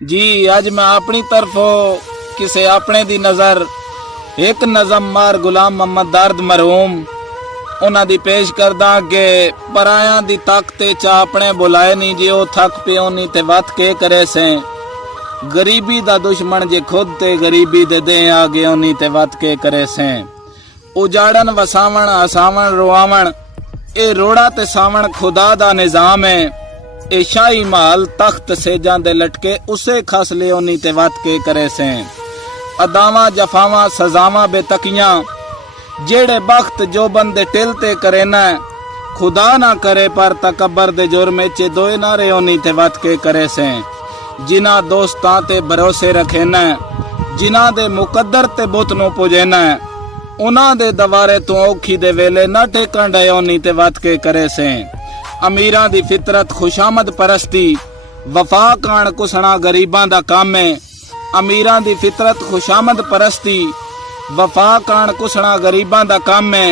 जी अज मैं अपनी तरफों किसे अपने दी नज़र एक नज़म मार गुलाम मोहम्मद दर्द मरहूम उन्हां दी पेश करदा कि परायां दी तक ते चा अपने बुलाए नहीं जे ओ थक पियो नहीं ते वत के करे से गरीबी दा दुश्मन जे खुद ते गरीबी दे दे आ गयो नहीं ते वत के करे से उजाड़न वसावण हसावण रोआवण ए रोड़ा ते सावण खुदा दा निजाम है ए शाही महल तख्त सेजां दे लटके उसे खस लियो नी ते वत के करे से अदावा जफावा सजावा बेतकियां जेड़े बख्त जो बंदे टिल ते करे न खुदा ना करे पर तकबर दे जुर्म च दोए ना रहो नी ते वत के करे से जिना दोस्तां ते भरोसे रखे न जिना दे मुकद्दर ते बुत नु पुजे न उन्हां दे दवारे तू औखी दे वेले ना टेकन डयो नी ते वत के करे से अमीरां दी फितरत खुशामद परस्ती वफा कान कुसना गरीबां दा काम है अमीरां दी फितरत खुशामद परस्ती वफा कान कुसना गरीबां दा काम है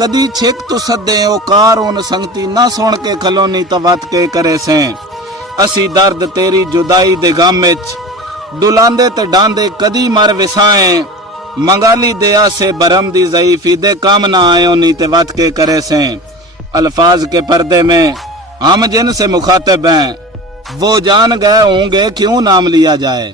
कदी छिक तू सदे ओ कार उन संगती ना सुन के खलोनी तो वत के करे से असी दर्द तेरी जुदाई दे गम विच डुलांदे ते डांदे कदी मर विसाए मंगाली दे आसे बरम दी ज़ईफी दे काम ना आयो नी ते वत के करे से अल्फाज के पर्दे में हम जिनसे मुखातिब हैं वो जान गए होंगे क्यों नाम लिया जाए।